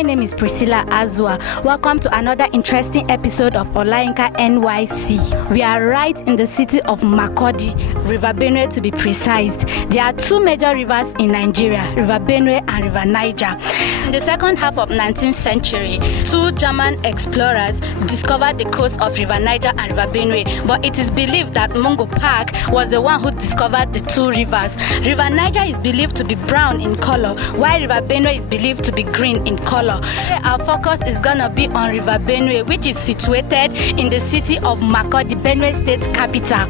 My name is Priscilla Azua. Welcome to another interesting episode of Olayinka NYC. We are right in the city of Makurdi, River Benue to be precise. There are two major rivers in Nigeria, River Benue and River Niger. In the second half of 19th century, two German explorers discovered the coast of River Niger and River Benue, but it is believed that Mungo Park was the one who discovered the two rivers. River Niger is believed to be brown in color, while River Benue is believed to be green in color. Our focus is gonna be on River Benue, which is situated in the city of Makurdi, Benue State's capital.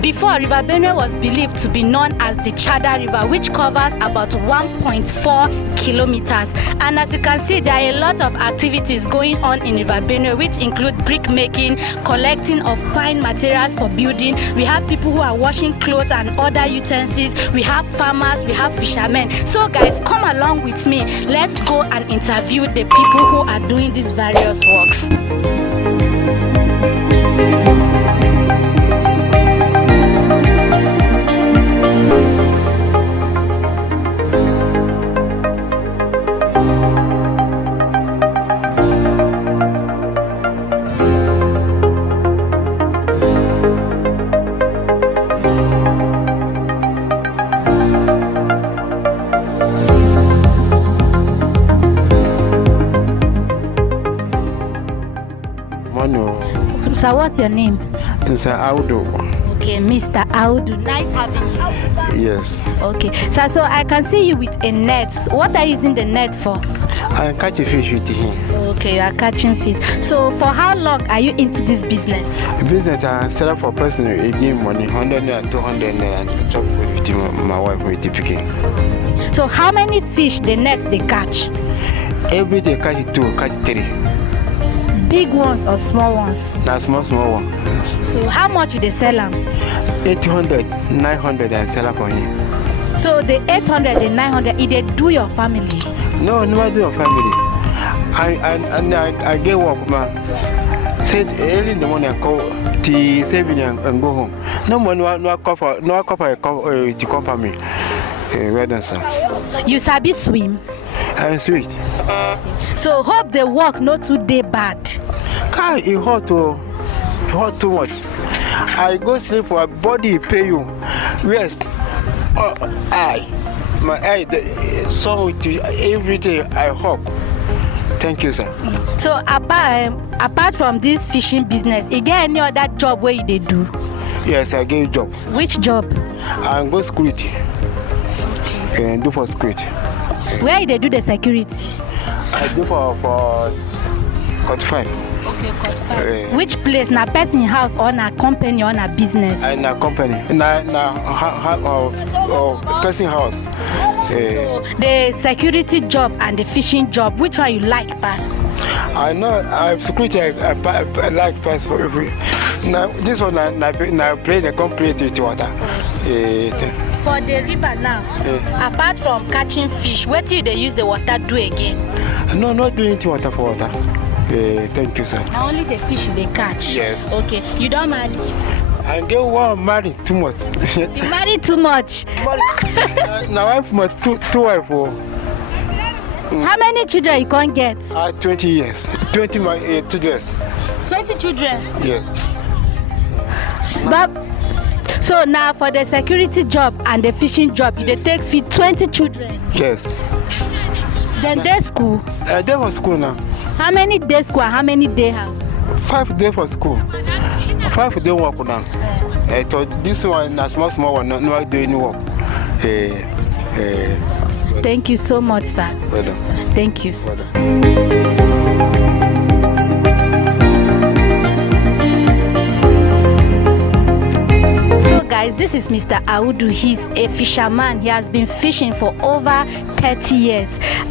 Before, River Benue was believed to be known as the Chadda River, which covers about 1.4 kilometers. And as you can see, there are a lot of activities going on in River Benue, which include brick making, collecting of fine materials for building. We have people who are washing clothes and other utensils. We have farmers, we have fishermen. So guys, come along with me. Let's go and interview the people who are doing these various works. So what's your name? Mr. Audu. Okay, Mr. Audu. Nice having you. Yes. Okay. So I can see you with a net. What are you using the net for? I catch a fish with him. Okay, you are catching fish. So for how long are you into this business? Business I set up for person again money 100 and 200 and chop with my wife with the picking. So how many fish the net they catch? Every day catch 2, catch 3. Big ones or small ones? Now small one. So how much do they sell them? 800, 900 and sell for him. So the 800 and 900, it they do your family? No, I do your family. I get work, man. Said early in the morning I call the saving and go home. No one no cover to cover me. Well done, sir. You sabi swim? I'm sweet. So hope the work not too day bad. God, it hot too much. I go sleep for a body pay you. Rest. My eye, so every day I hope. Thank you, sir. So apart from this fishing business, is there any other job where they do? Yes, I get a job. Which job? I go security. And do for security. Where they do the security? I do for Court 5. Okay, Court 5. Which place? Na person house or na company or na business? Na company. Na person house. So the security job and the fishing job, which one you like pass? I know. Security I like pass for every. Now this one I play the complete with water. For the river now, apart from catching fish, what do they use the water do again? No, not doing anything water for water. Thank you, sir. Now only the fish they catch? Yes. Okay. You don't marry? I get one married too much. You married too much? Now I have two wives. How many children you can't get? 20 years. 20 my 2 years. 20 children? Yes. But so now for the security job and the fishing job, they take feed 20 children? Yes. Then day school? Day for school now. How many day school and how many day house? 5 days for school. 5 days work now. So this one is small one, not doing any work. Thank you so much, sir. Well Thank you. Well Guys, this is Mr. Audu. He's a fisherman. He has been fishing for over 30 years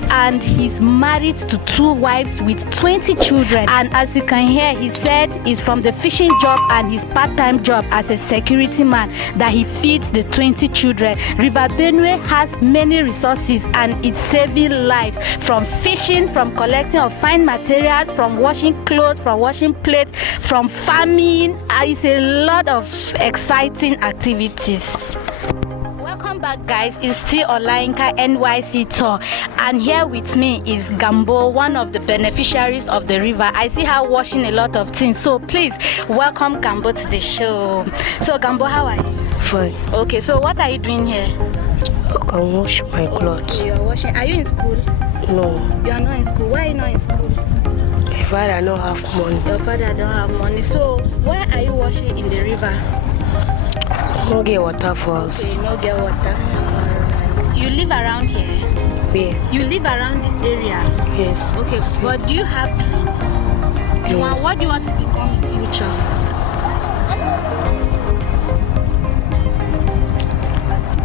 and he's married to 2 wives with 20 children. And as you can hear, he said it's from the fishing job and his part-time job as a security man that he feeds the 20 children. River Benue has many resources and it's saving lives, from fishing, from collecting of fine materials, from washing clothes, from washing plates, from farming. It's a lot of exciting activities. Welcome Welcome back, guys. It's still Olayinka NYC tour, and here with me is Gambo, one of the beneficiaries of the river. I see her washing a lot of things, so please welcome Gambo to the show. So Gambo, how are you? Fine. Okay, so what are you doing here? I can wash my clothes. Okay, you're washing. Are you in school? No. You are not in school. Why are you not in school? My father don't have money. Your father don't have money. So why are you washing in the river? No get water for us. Okay, no get water. You live around here? Where? You live around this area? Yes. Okay, but do you have dreams? Yes. What do you want to become in future?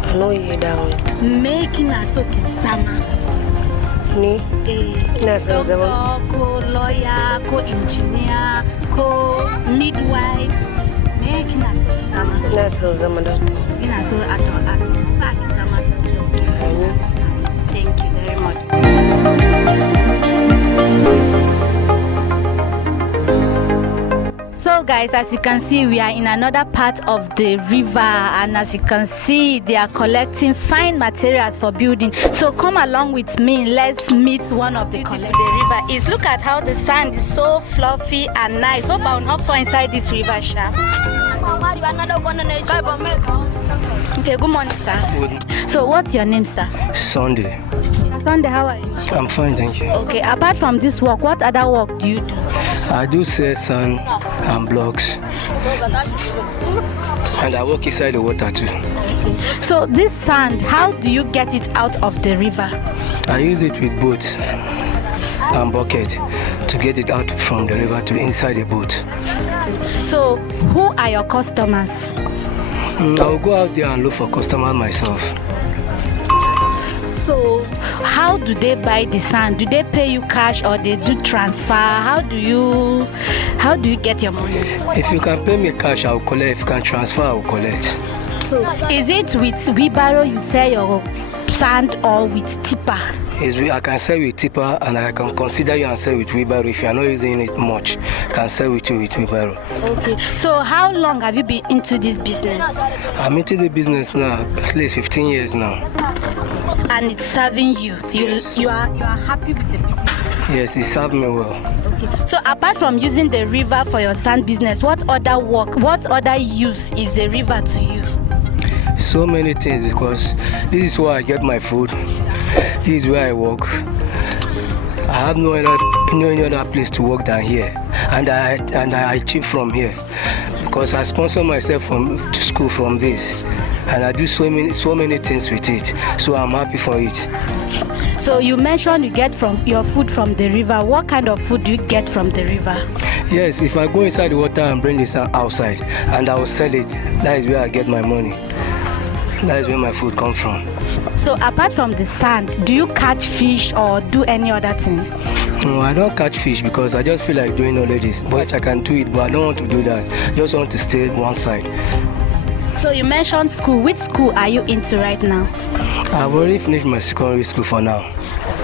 I know you down with. Making a soki sama. Ni? Doctor, lawyer, engineer, midwife. Making a soki sama. Nasa zaman doctor. Ina so ato saki sama doctor. Thank you very much. So guys, as you can see, we are in another part of the river, and as you can see, they are collecting fine materials for building. So come along with me, let's meet one of the collectors. The river is, look at how the sand is so fluffy and nice. Hope I'm not far inside this river, Sha. Okay, good morning, sir. Good. So what's your name, sir? Sunday. Sunday, how are you? I'm fine, thank you. Okay, apart from this work, what other work do you do? I do sell sand and blocks. And I work inside the water too. So this sand, how do you get it out of the river? I use it with boat and bucket to get it out from the river to inside the boat. So who are your customers? I'll go out there and look for customers myself. So how do they buy the sand? Do they pay you cash or they do transfer? How do you get your money? If you can pay me cash, I'll collect. If you can transfer, I'll collect. So is it with wheelbarrow you sell your sand or with tipper? I can sell with tipper, and I can consider you and sell with wheelbarrow. If you are not using it much, I can sell with you with wheelbarrow. Okay. So how long have you been into this business? I'm into the business now, at least 15 years now. And it's serving you. You are happy with the business? Yes, it served me well. Okay. So apart from using the river for your sand business, what other use is the river to you? So many things, because this is where I get my food. This is where I work. I have no other place to work than here, and I achieve from here, because I sponsor myself to school from this, and I do so many things with it. So I'm happy for it. So you mentioned you get your food from the river. What kind of food do you get from the river? Yes, if I go inside the water and bring this outside, and I will sell it, that is where I get my money. That is where my food comes from. So apart from the sand, do you catch fish or do any other thing? No, I don't catch fish because I just feel like doing all of this. But I can do it, but I don't want to do that. I just want to stay one side. So you mentioned school. Which school are you into right now? I've already finished my secondary school for now.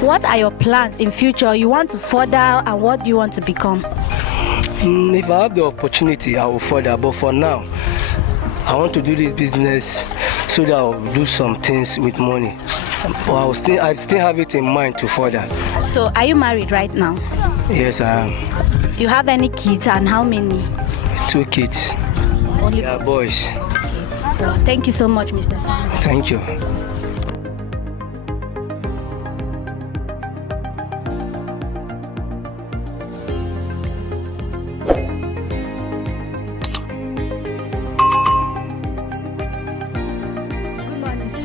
What are your plans in future? You want to further, and what do you want to become? If I have the opportunity, I will further. But for now, I want to do this business so that I'll do some things with money. But I still have it in mind to further. So are you married right now? Yes, I am. You have any kids, and how many? 2 kids. Only They are boys. Well, thank you so much, Mr. Sam. Thank you.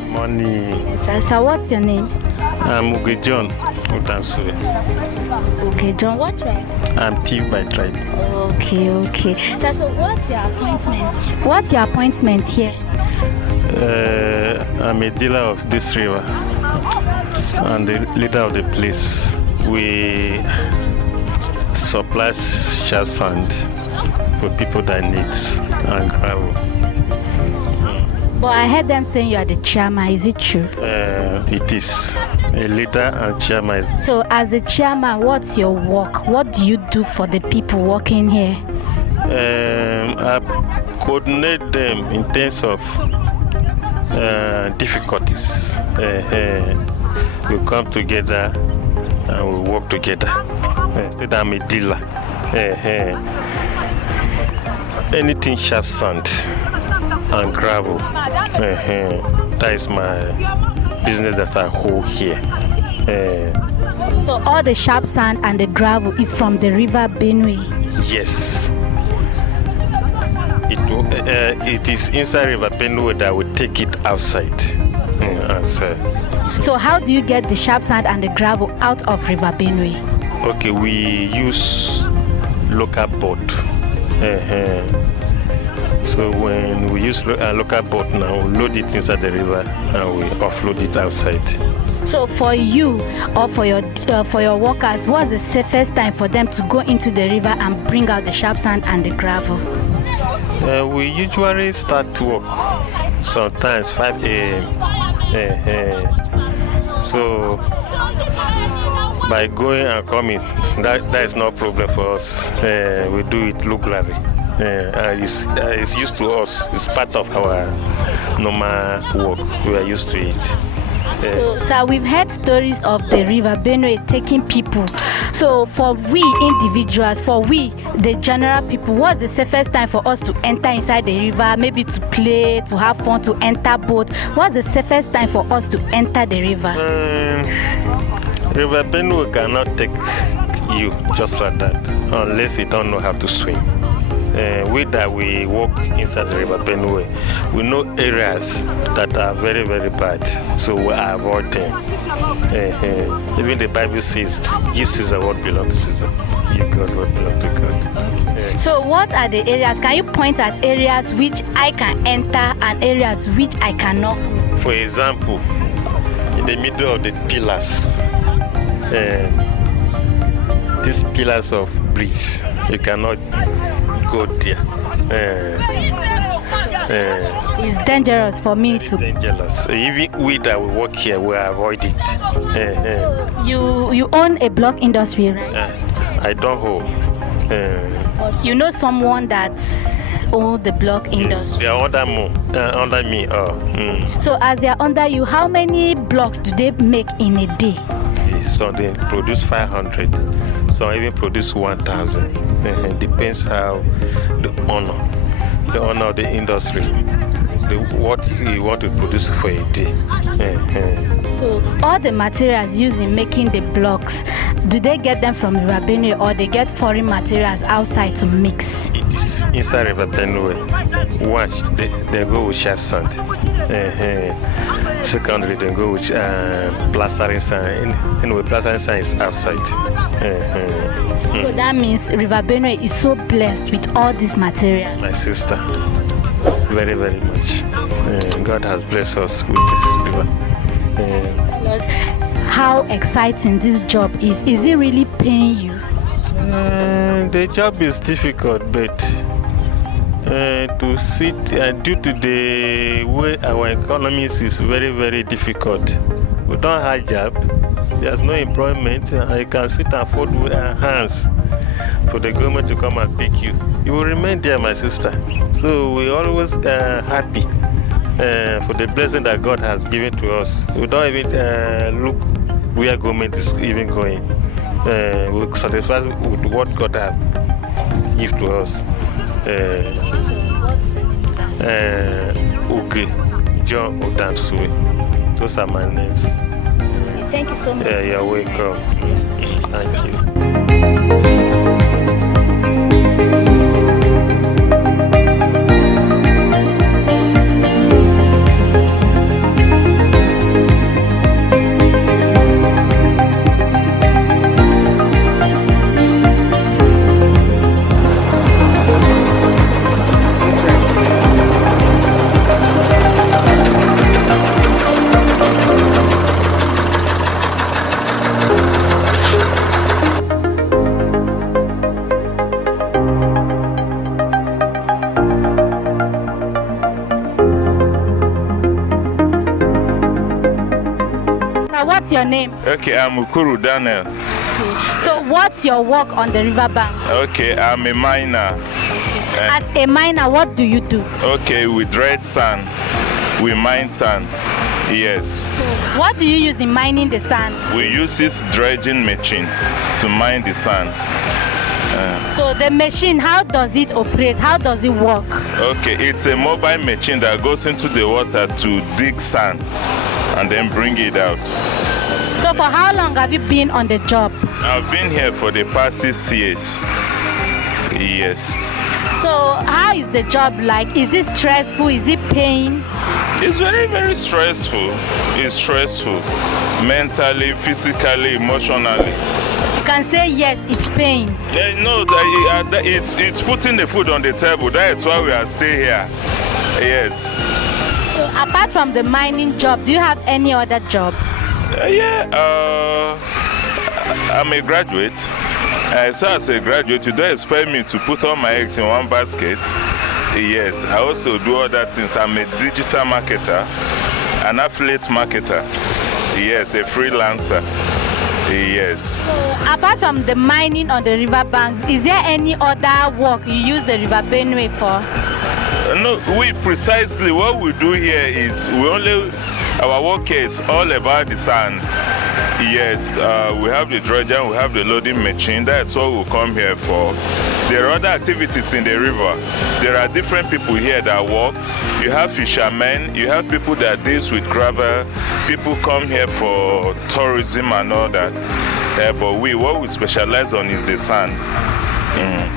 Money. So what's your name? I'm Uge John Utansue. Okay, John, what tribe? I'm Thief by tribe. Okay. So what's your appointment? What's your appointment here? I'm a dealer of this river and the leader of the place. We supply sharp sand for people that need and gravel. But I heard them saying you are the chairman. Is it true? It is a leader and chairman. So as the chairman, what's your work? What do you do for the people working here? I coordinate them in terms of difficulties. We come together and we work together. Instead, I'm a dealer. Anything sharp sand and gravel. That is my business that I hold here. So all the sharp sand and the gravel is from the River Benue? Yes. It is inside River Benue that we take it outside. So how do you get the sharp sand and the gravel out of River Benue? Okay, we use local boat. So when we use a local boat now, we load it inside the river and we offload it outside. So for you or for your workers, what's the safest time for them to go into the river and bring out the sharp sand and the gravel? We usually start to work sometimes 5 a.m. So by going and coming, that is no problem for us. We do it regularly. It's used to us. It's part of our normal work. We are used to it. So, sir, we've heard stories of the River Benue taking people. So, for we individuals, for we, the general people, what's the safest time for us to enter inside the river, maybe to play, to have fun, to enter boat? What's the safest time for us to enter the river? River Benue cannot take you just like that, unless you don't know how to swim. We walk inside the River Benue, we know areas that are very, very bad, so we avoid them. Even the Bible says, give Caesar what belongs to Caesar, give God what belongs to God. So what are the areas? Can you point at areas which I can enter and areas which I cannot? For example, in the middle of the pillars, these pillars of bridge, you cannot go there. It's dangerous for me to. Dangerous. Even we that we work here, we avoid it. So you own a block industry, right? I don't hold. You know someone that owns the block industry? They are under me. So as they are under you, how many blocks do they make in a day? Okay, so they produce 500. Some even produce 1,000. Depends how the owner of the industry, what he want to produce for a day. So all the materials used in making the blocks, do they get them from River Benue or they get foreign materials outside to mix? It is inside River Benue. One, they go with sharp sand. Secondly, they go with plastering sand. Anyway, plastering sand is outside. So that means River Benue is so blessed with all these materials. My sister, very, very much. God has blessed us with this river. Tell us how exciting this job is. Is it really paying you? The job is difficult, but to sit due to the way our economy is very, very difficult. We don't have job. There's no employment. You can sit and fold with our hands for the government to come and pick you. You will remain there, my sister. So we're always happy for the blessing that God has given to us. We don't even look where government is even going. We're satisfied with what God has given to us. Okay, John Odamsue. Those are my names. Thank you so much. You're welcome. Thank you. What's your name? Okay, I'm Ukuru Daniel. So what's your work on the riverbank? Okay, I'm a miner. As a miner, what do you do? Okay, we dredge sand. we mine sand. Yes. What do you use in mining the sand? We use this dredging machine to mine the sand. So the machine, how does it operate? How does it work? Okay, it's a mobile machine that goes into the water to dig sand and then bring it out. So for how long have you been on the job? I've been here for the past 6 years. Yes. So how is the job like? Is it stressful? Is it paying? It's very, very stressful. It's stressful. Mentally, physically, emotionally. You can say yes, it's paying. No, it's putting the food on the table. That's why we are still here. Yes. So apart from the mining job, do you have any other job? I'm a graduate. So as a graduate, you don't expect me to put all my eggs in one basket. Yes, I also do other things. I'm a digital marketer, an affiliate marketer. Yes, a freelancer. Yes. So apart from the mining on the river banks, is there any other work you use the River Benue for? No, precisely what we do here is our work here is all about the sand. Yes, we have the dredger, we have the loading machine. That's what we come here for. There are other activities in the river. There are different people here that work. You have fishermen, you have people that deal with gravel. People come here for tourism and all that. But what we specialize on is the sand.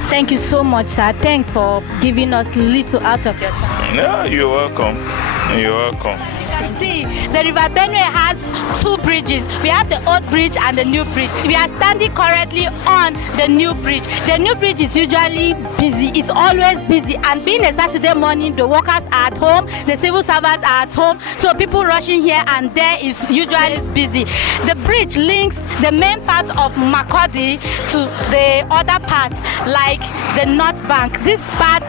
Thank you so much, sir. Thanks for giving us a little out of your time. No, you're welcome. You're welcome. You can see the River Benue has 2 bridges. We have the old bridge and the new bridge. We are standing currently on the new bridge. The new bridge is usually busy. It's always busy. And being a Saturday morning, the workers are at home, the civil servants are at home. So people rushing here and there is usually busy. The bridge links the main part of Makurdi to the other part, like the North Bank. This part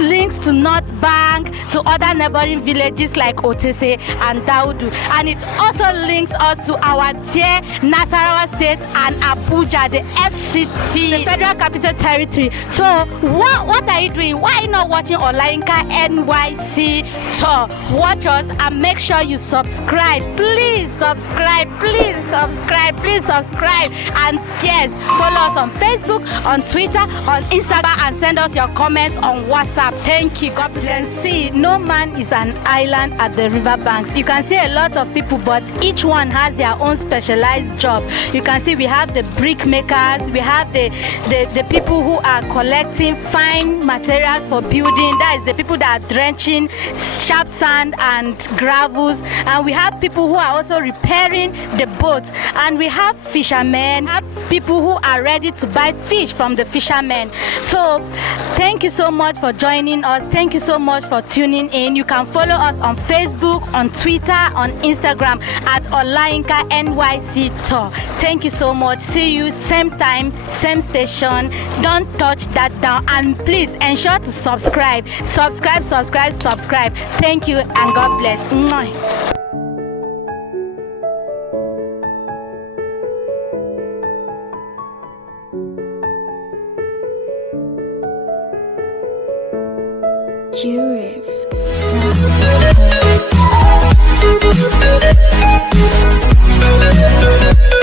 links to North Bank, to other neighboring villages like Otese and Daudu. And it also links us to our dear Nasarawa State and Abuja, the FCT, the Federal Capital Territory. So what are you doing? Why are you not watching Olainka NYC tour? Watch us and make sure you subscribe. Please subscribe. Please subscribe. Please subscribe. And yes, follow us on Facebook, on Twitter, on Instagram, and send us your comments on WhatsApp. Thank you. God bless. See, no man is an island at the river banks. You can see a lot of people, but each one has their own specialized job. You can see we have the brick makers, we have the people who are collecting fine materials for building. That is the people that are drenching sharp sand and gravels. And we have people who are also repairing the boats. And we have fishermen, have people who are ready to buy fish from the fishermen. So thank you so much for joining us. Thank you so much for tuning in. You can follow us on Facebook, on Twitter, on Instagram at Olainka NYC Tour. Thank you so much. See you same time, same station. Don't touch that down, and please ensure to subscribe. Subscribe. Thank you and God bless. Mwah. River.